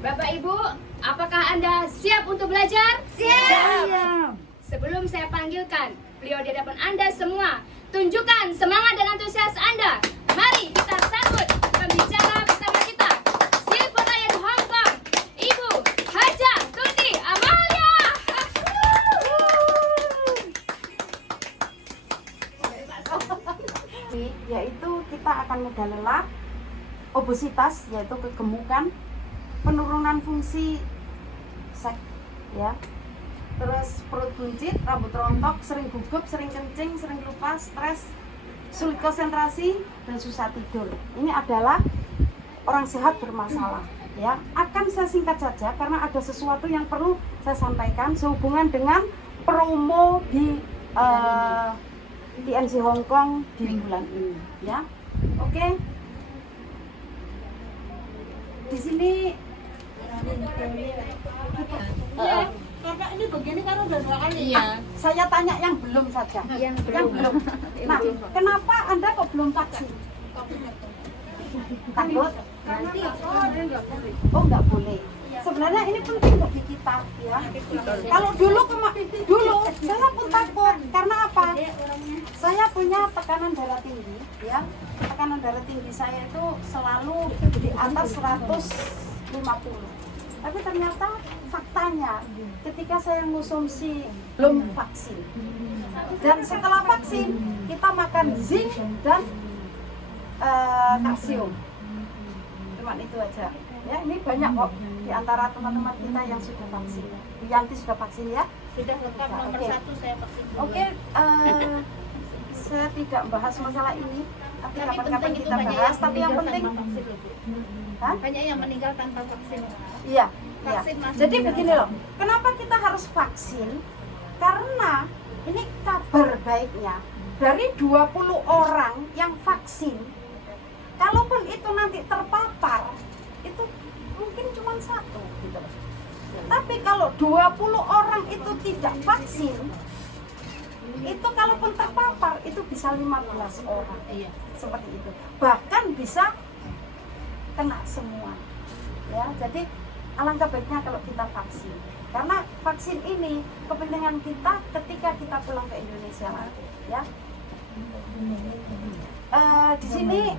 Bapak Ibu, apakah Anda siap untuk belajar? Siap. Sebelum saya panggilkan beliau di hadapan Anda semua, tunjukkan semangat dan antusias Anda. Mari kita sambut pembicara pertama kita, Silver Lion Hong Kong, Ibu Haja Tuti Amalia. Yaitu kita akan mudah lelah, obesitas yaitu kegemukan, penurunan fungsi seks, ya. Terus perut buncit, rambut rontok, sering gugup, sering kencing, sering lupa, stres, sulit konsentrasi, dan susah tidur. Ini adalah orang sehat bermasalah, ya. Akan saya singkat saja karena ada sesuatu yang perlu saya sampaikan sehubungan dengan promo di TNC Hong Kong di bulan ini, ya. Oke. Di sini Karena ini begini kan udah 2 kali. Iya. saya tanya yang belum saja. Yang belum. Nah, kenapa Anda kok belum vaksin? Takut? Oh, nggak boleh. Sebenarnya ini penting bagi kita, ya. Kalau dulu saya pun takut. Karena apa? Saya punya tekanan darah tinggi, ya. Tekanan darah tinggi saya itu selalu di atas 150. Tapi ternyata faktanya ketika saya konsumsi belum vaksin, dan setelah vaksin kita makan zinc dan kalsium, cuma itu aja, ya. Ini banyak kok di antara teman-teman kita yang sudah vaksin. Bu Yanti sudah vaksin, ya? Sudah lengkap nomor Oke. 1 saya vaksin. Oke, saya tidak bahas masalah ini. Nanti Tapi kapan-kapan penting itu kita banyak bahas. yang Tapi yang meninggal penting, tanpa vaksin loh, Bu. Hah? Banyak yang meninggal tanpa vaksin. Iya, iya. Vaksin masih Jadi bisa begini loh, kenapa kita harus vaksin? Karena ini kabar baiknya, dari 20 orang yang vaksin, kalaupun itu nanti terpapar, itu mungkin cuma 1 gitu loh. Tapi kalau 20 orang itu tidak vaksin, itu kalaupun terpapar itu bisa 15 orang. Iya. Seperti itu. Bahkan bisa kena semua. Ya, jadi alangkah baiknya kalau kita vaksin. Karena vaksin ini kepentingan kita ketika kita pulang ke Indonesia nanti, ya. Di sini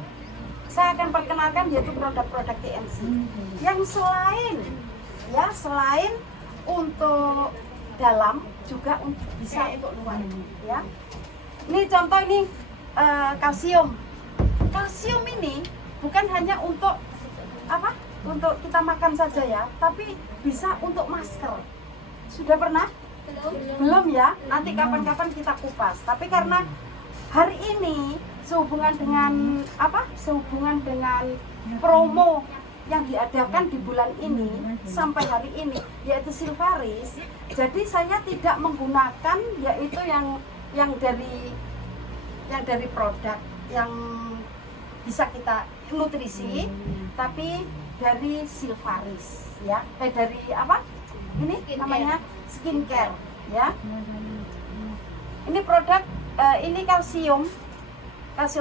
saya akan perkenalkan yaitu produk-produk TNC yang selain untuk dalam juga bisa untuk luar, ya. Ini contoh ini kalsium. Kalsium ini bukan hanya untuk apa? Untuk kita makan saja, ya, tapi bisa untuk masker. Sudah pernah? Belum, ya. Nanti kapan-kapan kita kupas. Tapi karena hari ini sehubungan dengan apa? Sehubungan dengan promo yang diadakan di bulan ini sampai hari ini, yaitu Silvaris. Jadi saya tidak menggunakan yaitu yang dari produk yang bisa kita nutrisi, tapi dari Silvaris, ya. Dari apa? Ini namanya skincare, ya. Ini produk ini kalsium 1,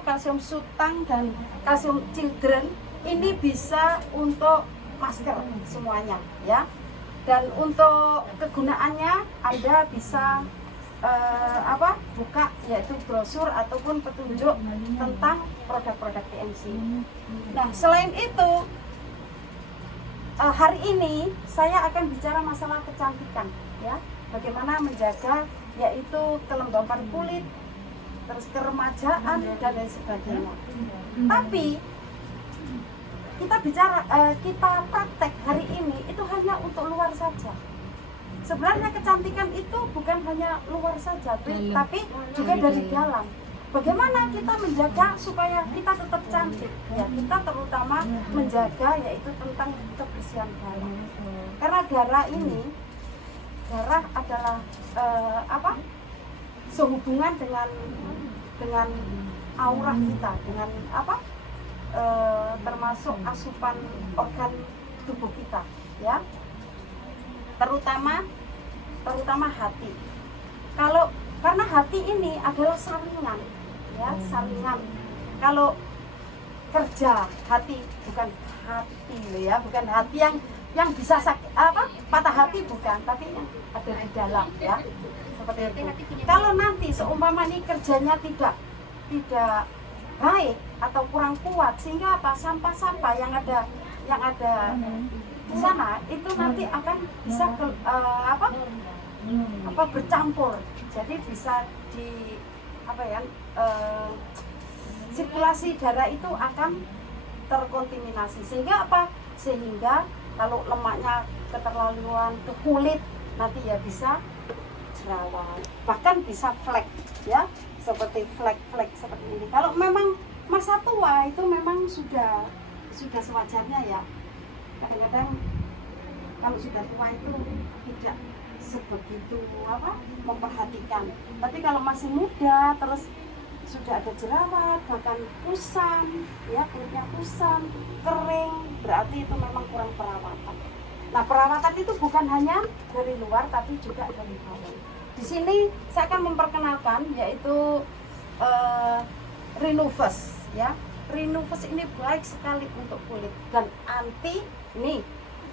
kalsium sutang dan kalsium children. Ini bisa untuk masker semuanya, ya. Dan untuk kegunaannya Anda bisa buka yaitu brosur ataupun petunjuk tentang produk-produk TNC. Nah, selain itu hari ini saya akan bicara masalah kecantikan, ya. Bagaimana menjaga yaitu kelembapan kulit, terus keremajaan dan lain sebagainya. Tapi kita praktek hari ini itu hanya untuk luar saja. Sebenarnya kecantikan itu bukan hanya luar saja, tapi juga dari dalam. Bagaimana kita menjaga supaya kita tetap cantik? Ya, kita terutama menjaga yaitu tentang kebersihan darah. Karena darah adalah sehubungan dengan aura kita, dengan termasuk asupan organ tubuh kita, ya. Terutama hati. Karena hati ini adalah saringan, ya, saringan. Kalau kerja hati, bukan hati loh ya, bukan hati yang bisa sakit patah hati, bukan, tapi yang ada di dalam ya, seperti itu. Kalau nanti seumpama nih kerjanya tidak baik atau kurang kuat, sehingga sampah-sampah yang ada di sana itu nanti akan bisa bercampur, jadi bisa di sirkulasi darah itu akan terkontaminasi, sehingga kalau lemaknya keterlaluan ke kulit nanti ya bisa jerawat, bahkan bisa flek ya, seperti flek seperti ini. Kalau memang masa tua itu memang sudah sewajarnya ya. Kadang-kadang kalau sudah tua itu tidak sebegitu memperhatikan. Tapi kalau masih muda terus sudah ada jerawat, bahkan kusam, ya kulitnya kusam, kering, berarti itu memang kurang perawatan. Nah, perawatan itu bukan hanya dari luar tapi juga dari dalam. Di sini saya akan memperkenalkan yaitu Renovus ya. Renovus ini baik sekali untuk kulit dan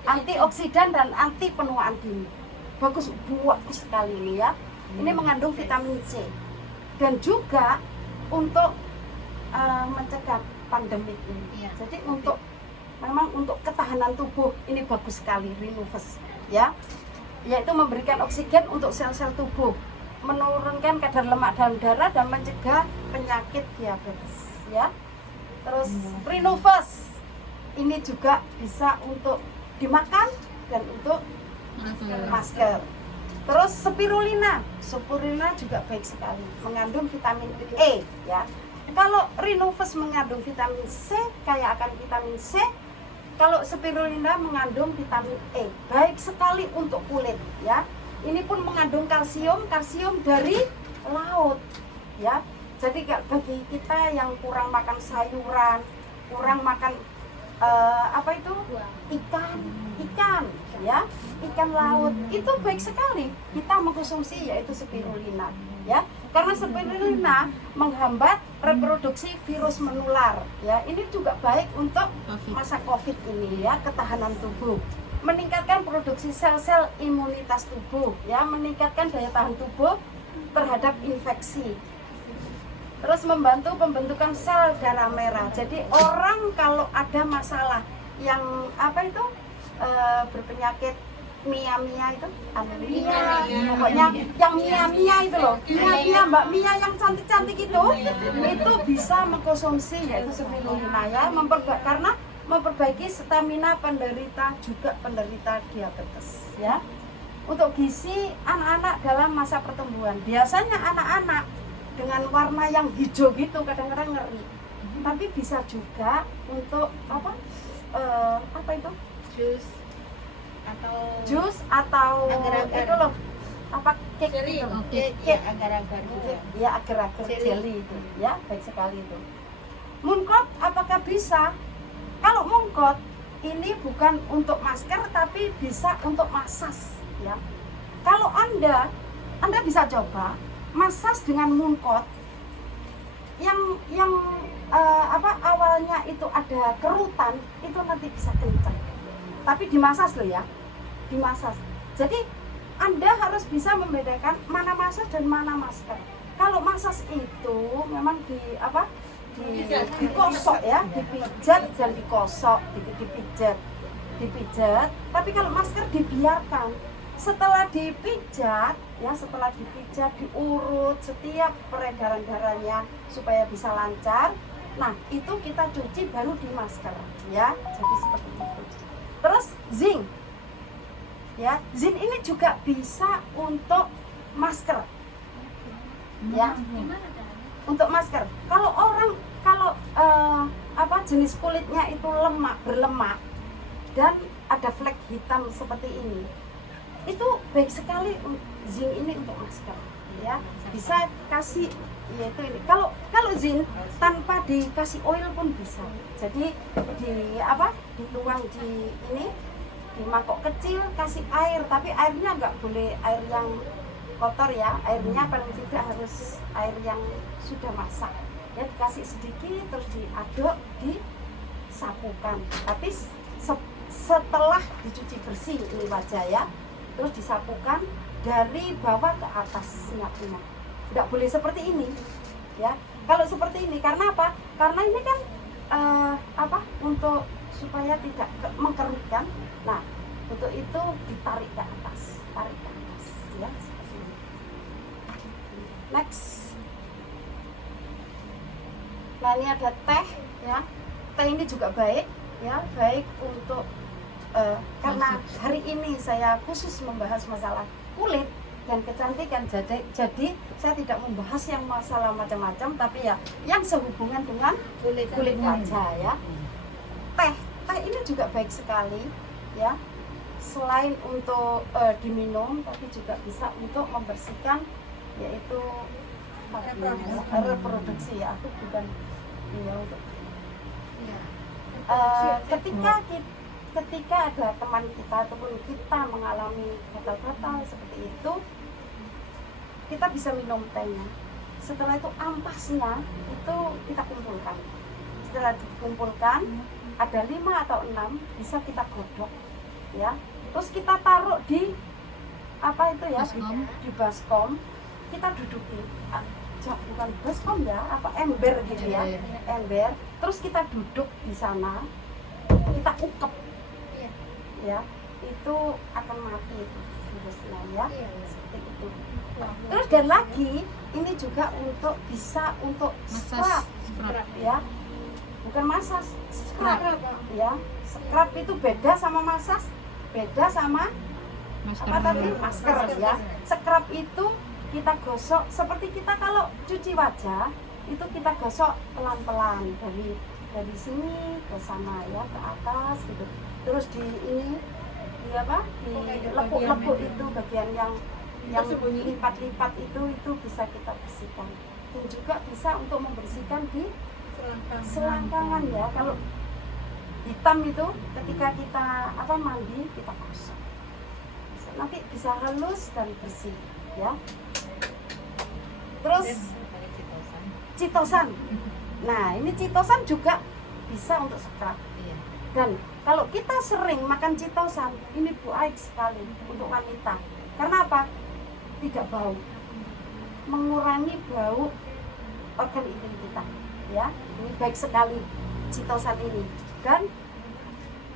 antioksidan dan anti penuaan dini. Bagus sekali ini ya. Ini mengandung vitamin C dan juga untuk mencegah pandemi ini. Jadi memang untuk ketahanan tubuh ini bagus sekali Renovus ya. Yaitu memberikan oksigen untuk sel-sel tubuh, menurunkan kadar lemak dalam darah dan mencegah penyakit diabetes ya. Terus Renovus ini juga bisa untuk dimakan dan untuk masker. Terus spirulina juga baik sekali, mengandung vitamin E ya. Kalau Renovus mengandung vitamin C, kaya akan vitamin C. Kalau spirulina mengandung vitamin E, baik sekali untuk kulit ya. Ini pun mengandung kalsium dari laut ya. Jadi bagi kita yang kurang makan sayuran, kurang makan ikan ya, ikan laut, itu baik sekali kita mengkonsumsi yaitu spirulina ya. Karena spirulina menghambat reproduksi virus menular ya. Ini juga baik untuk masa Covid ini ya, ketahanan tubuh, meningkatkan produksi sel-sel imunitas tubuh ya, meningkatkan daya tahan tubuh terhadap infeksi. Terus membantu pembentukan sel darah merah. Jadi orang kalau ada masalah yang berpenyakit Mia itu, anemia, pokoknya yang Mia itu loh, Mbak Mia yang cantik itu bisa mengkonsumsi yaitu spirulina ya, karena memperbaiki stamina penderita diabetes ya. Untuk gizi anak-anak dalam masa pertumbuhan, biasanya anak-anak dengan warna yang hijau gitu kadang-kadang ngeri, tapi bisa juga untuk jus atau agar-agar. itu loh cake Jelly, gitu. cake agar-agar ya, agar-agar jelly itu ya, baik sekali itu. Mooncott apakah bisa? Kalau mooncott ini bukan untuk masker tapi bisa untuk masas ya. Kalau anda bisa coba masas dengan mooncott yang awalnya itu ada kerutan, itu nanti bisa kencang, tapi dimasas loh ya, dimasas. Jadi Anda harus bisa membedakan mana masas dan mana masker. Kalau masas itu memang dikosok ya, dipijat dan dikosok, dipijat. Tapi kalau masker dibiarkan. Setelah dipijat diurut setiap peredaran darahnya supaya bisa lancar. Nah, itu kita cuci baru di masker ya. Jadi seperti itu. Terus zinc. Ya, zinc ini juga bisa untuk masker. Ya. Untuk masker. Kalau jenis kulitnya itu berlemak dan ada flek hitam seperti ini, itu baik sekali zinc ini untuk masker ya. Bisa kasih yaitu ini. Kalau zinc tanpa dikasih oil pun bisa. Jadi dituang di mangkok kecil, kasih air, tapi airnya nggak boleh air yang kotor ya. Airnya paling tidak harus air yang sudah masak ya, dikasih sedikit terus diaduk, disapukan. Tapi setelah dicuci bersih ini wajah ya, terus disapukan dari bawah ke atas senyap-senyap. Tidak boleh seperti ini ya. Kalau seperti ini karena apa? Karena ini kan untuk supaya tidak mengkeruhkan. Nah, untuk itu ditarik ke atas, tarik ke atas ya, seperti ini. Next. Nah, ini ada teh ya. Teh ini juga baik ya, baik untuk karena hari ini saya khusus membahas masalah kulit dan kecantikan, jadi saya tidak membahas yang masalah macam-macam, tapi ya yang sehubungan dengan kulit wajah ya. Teh ini juga baik sekali ya, selain untuk diminum, tapi juga bisa untuk membersihkan, yaitu reproduksi ya. Aku bukan ya untuk ketika ada teman kita ataupun kita mengalami gatal-gatal seperti itu, kita bisa minum tehnya. Setelah itu ampasnya itu kita kumpulkan. Setelah dikumpulkan ada 5 atau 6, bisa kita godok ya. Terus kita taruh di apa itu ya, di baskom. Kita duduki, bukan baskom ya, apa ember gitu ya, ember. Terus kita duduk di sana, kita ukep ya, itu akan mati itu virusnya ya, seperti itu. Terus dan lagi ini juga untuk bisa untuk scrub ya, bukan massage, scrub ya. Scrub itu beda sama massage, beda sama apa tadi, masker ya. Scrub itu kita gosok seperti kita kalau cuci wajah itu kita gosok pelan-pelan dari sini ke sana ya, ke atas gitu. Terus di lepuk-lepuk itu bagian yang lipat-lipat itu bisa kita bersihkan. Dan juga bisa untuk membersihkan di selangkangan ya. Kalau hitam itu ketika kita mandi kita gosok, nanti bisa halus dan bersih ya. Terus citosan. Nah, ini citosan juga bisa untuk scrub. Dan kalau kita sering makan citosan, ini baik sekali untuk wanita. Karena apa? Tidak bau. Mengurangi bau organ intim kita, ya. Ini baik sekali citosan ini. Dan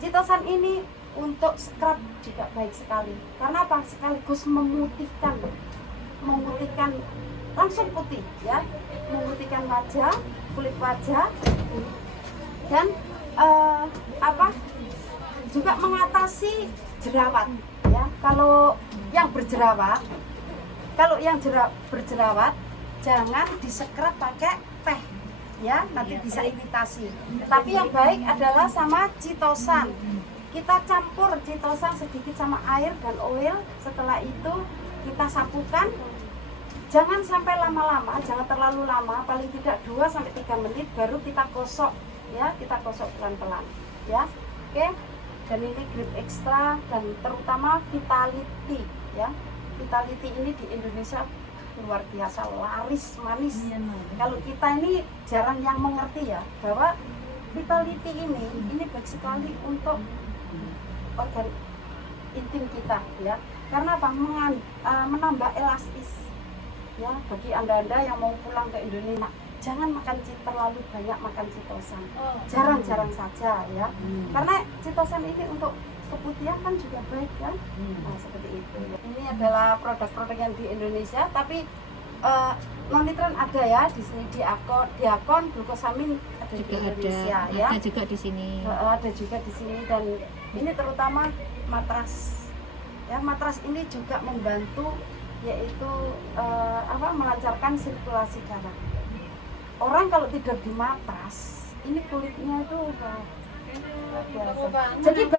citosan ini untuk scrub juga baik sekali. Karena apa? Sekaligus memutihkan langsung putih, ya. Memutihkan wajah, kulit wajah, dan juga mengatasi jerawat ya. Kalau yang berjerawat jangan disekrap pakai teh ya, nanti bisa iritasi. Tapi yang baik adalah sama citosan. Kita campur citosan sedikit sama air dan oil, setelah itu kita sapukan. Jangan sampai lama-lama, jangan terlalu lama, paling tidak 2-3 menit baru kita gosok ya, kita gosok pelan-pelan ya. Oke. Dan ini grip extra dan terutama Vitality ya. Vitality ini di Indonesia luar biasa laris manis. Kalau kita ini jarang yang mengerti ya bahwa Vitality ini baik sekali untuk organ intim kita ya. Karena apa? Menambah elastis ya, bagi anda yang mau pulang ke Indonesia. Jangan terlalu banyak makan citosan, jarang-jarang saja ya. Karena citosan ini untuk keputihan kan juga baik kan. Nah, seperti itu. Ini adalah produk-produk yang di Indonesia, tapi non-nitrat ada ya di sini, Diakon, glukosamin ada juga di Indonesia ya. Ada juga di sini. Ada juga di sini, dan ini terutama matras. Ya, matras ini juga membantu, yaitu melancarkan sirkulasi darah. Orang kalau tidur di matras, ini kulitnya itu udah biasa. Jadi